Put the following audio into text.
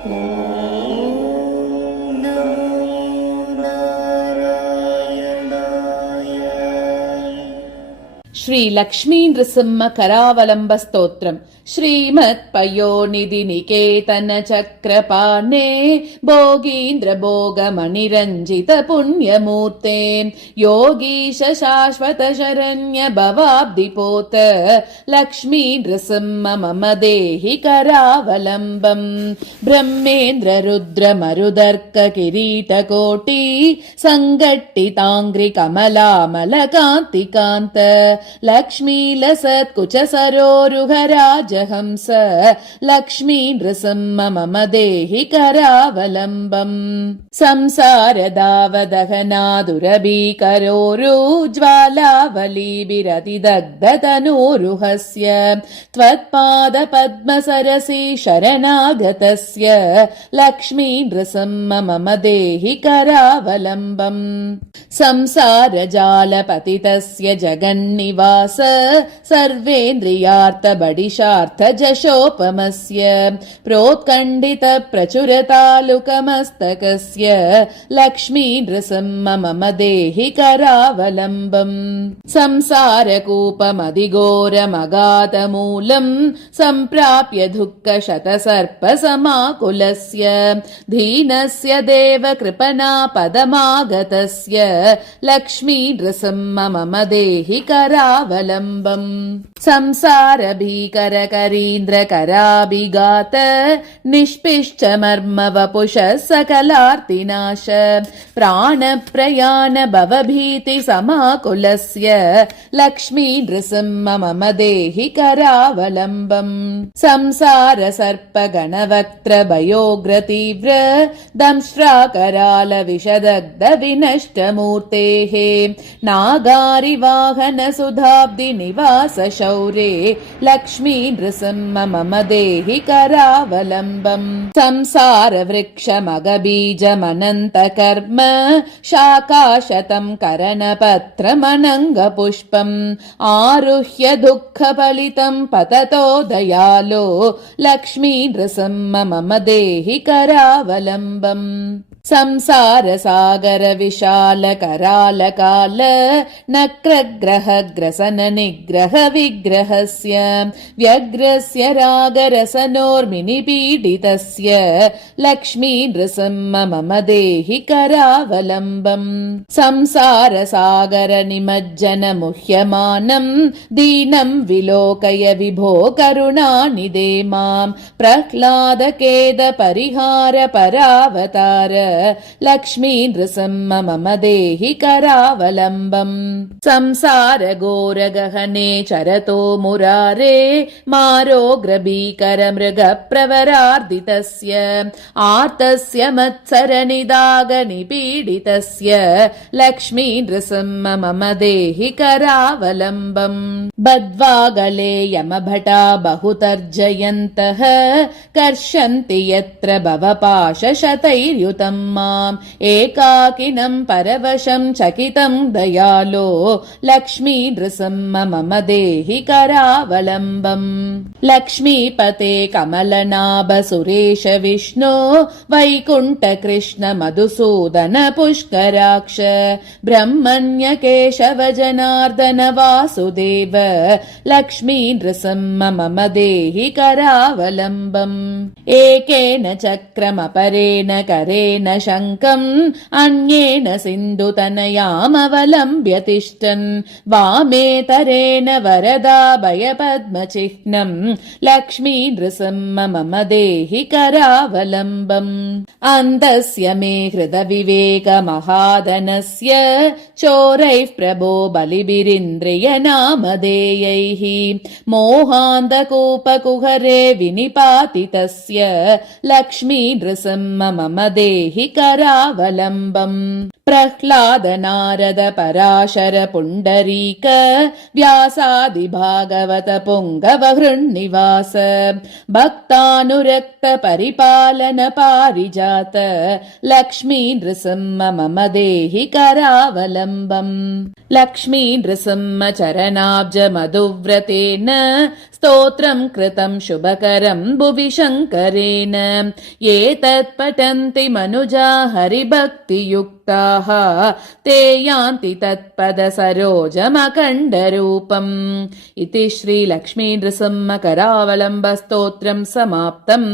ശ്രീ ലക്ഷ്മീ നൃസിംഹ കരാവലംബ സ്തോത്രം. ശ്രീമത് പയോനിധി നികേതന ചക്രപാണേ ഭോഗീന്ദ്ര ഭോഗമണിരഞ്ജിത പുണ്യമൂർത്തേ യോഗീശ ശാശ്വത ശരണ്യ ഭവാബ്ദിപോത ലക്ഷ്മീ നൃസിംഹ മമ ദേഹി കരാവലംബം. ബ്രഹ്മേന്ദ്ര രുദ്ര മരുദർക്ക കിരീടകോട്ടി സംഘട്ടിതാംഗ്രി കമലാമല കാന്തികാന്ത ലക്ഷ്മീലസത് കുച സരോരുഹ രാജഹംസ ലക്ഷ്മീ നൃസിംഹ മമ ദേഹി കരാവലംബം. സംസാരദാവദഹനാദുരഭീകരോരുജ്വാലാവലീഭിരതിദഗ്ധതനൂരുഹസ്യ ത്വത്പാദ പദ്മസരസി ശരണാഗതസ്യ ലക്ഷ്മീ നൃസിംഹ മമ ദേഹി കരാവലംബം. സംസാരജാലപതിതസ്യ ജഗന്നിവാസ സർവേന്ദ്രിയാർത്ഥ ബഡിശാർത്ഥ ജശോപമസ്യ പ്രോത്കണ്ഠിത പ്രചുര താലുകമസ്തകസ്യ ലക്ഷ്മീ നൃസിംഹ മമ ദേഹി കരാവലംബം. സംസാരകൂപമതിഘോരമഗാധമൂലം സംപ്രാപ്യ ദുഃഖശതസർപ്പസമാകുലസ്യ ധീനസ്യ ദേവകൃപണാ പദമാഗതസ്യ ലക്ഷ്മീ നൃസിംഹ മമ ദേഹി കരാവലംബം. സംസാരഭീകരകരീന്ദ്രകരാഭിഘാത നിഷ്പിഷ്ട മർമ്മവപുഷ സകലാർത്തിനാശ പ്രാണപ്രയാണ ഭവഭീതി സമാകുലസ്യ ലക്ഷ്മീ നൃസിംഹ മമ ദേഹി കരാവലംബം. സംസാര സർപ്പഗണവക്ത്ര ഭയോഗ്രതീവ്ര ദംഷ്ട്രാകരാല വിഷദഗ്ധ വിനഷ്ടമൂർത്തേഃ നാഗാരിവാഹന സുധാബ്ദി നിവാസ ശൗരേ ലക്ഷ്മീ നൃസിംഹ മമ ദേഹി കരാവലംബം. സംസാര വൃക്ഷമഗബീജമനന്ത കർമ്മ ശാഖാശതം കരണപത്രമനംഗ പുഷ്പം ആരുഹ്യ ദുഃഖഫലിതം പതതോ ദയാലോ ലക്ഷ്മീ നൃസിംഹ മമ ദേഹി കരാവലംബം. സംസാര സാഗര വിശാല കരാല കാല നക്രഗ്രഹ ഗ്രസന നിഗ്രഹ വിഗ്രഹസ്യ വ്യഗ്രസ്യ രാഗരസനോർമിനി പീഡിതസ്യ ലക്ഷ്മീ നൃസിംഹ മമ ദേഹി കരാവലംബം. സംസാര സാഗര നിമജ്ജന മുഹ്യമാനം ദീനം വിലോകയ വിഭോ കരുണാനിധേ മാം പ്രഹ്ലാദ ഖേദ പരിഹാര പരാവതാര ലക്ഷ്മീ നൃസിംഹ മമ ദേഹി കരാവലംബം. സംസാര ഘോരഗഹനേ ചരതോ മുരാരേ മാരോഗ്രഭീകര മൃഗപ്രവരാർദിതസ്യ ആർത്തസ്യ മത്സരനിദാഗ നിപീഡിതസ്യ ലക്ഷ്മീ നൃസിംഹ മമ ദേഹി കരാവലംബം. ബദ്ധ്വാഗലേ യമഭടാ ബഹുതർജയന്തഃ കർഷന്തി യത്ര ഭവപാശശതൈര്യുതം മാം ഏകാകിനം പരവശം ചകിതം ദയാലോ ലക്ഷ്മീ നൃസിംഹ മമ ദേഹി കരാവലംബം. ലക്ഷ്മീപതേ കമലനാഭ സുരേശ വിഷ്ണു വൈകുണ്ഠ കൃഷ്ണ മധുസൂദന പുഷ്കരാക്ഷ ബ്രഹ്മണ്യ കേശവ ജനാർദന വാസുദേവ ലക്ഷ്മീ നൃസിംഹ മമ ദേഹി കരാവലംബം. ഏകേന ചക്രമപരേണ കരേണ ശംഖം അന്യേന സിന്ധുതനയാമവലംബ്യ തിഷ്ഠൻ വാമേതരേണ വരദാഭയപദ്മചിഹ്നം ലക്ഷ്മീ നൃസിംഹ മമ ദേഹി കരാവലംബം. അന്തസ്യ മേ ഹൃദവിവേക മഹാധനസ്യ ചോരൈഃ പ്രഭോ ബലിഭിരിന്ദ്രിയ നാമധേയൈഃ മോഹാന്തകൂപകുഹരേ വിനിപാതിതസ്യ ലക്ഷ്മീ നൃസിംഹ മമ ദേഹി കരാവലംബം. प्रह्लाद नारद पराशर पुण्डरीक व्यासादि भागवत पुङ्गव हृन्निवास भक्तानुरक्त परिपालन पारिजात लक्ष्मी नृसिंह मम देहि करावलम्बम्। लक्ष्मी नृसिंह चरणाब्ज मधुव्रतेन स्तोत्रम् कृतम् शुभकरम् भुवि शङ्करेण। ये तत्पठन्ति मनुजा हरिभक्तियुक्ताः ते यान्ति तत्पद सरोजमखण्डरूपम्। इति श्री लक्ष्मी नृसिंह करावलम्ब स्तोत्रम् समाप्तम्।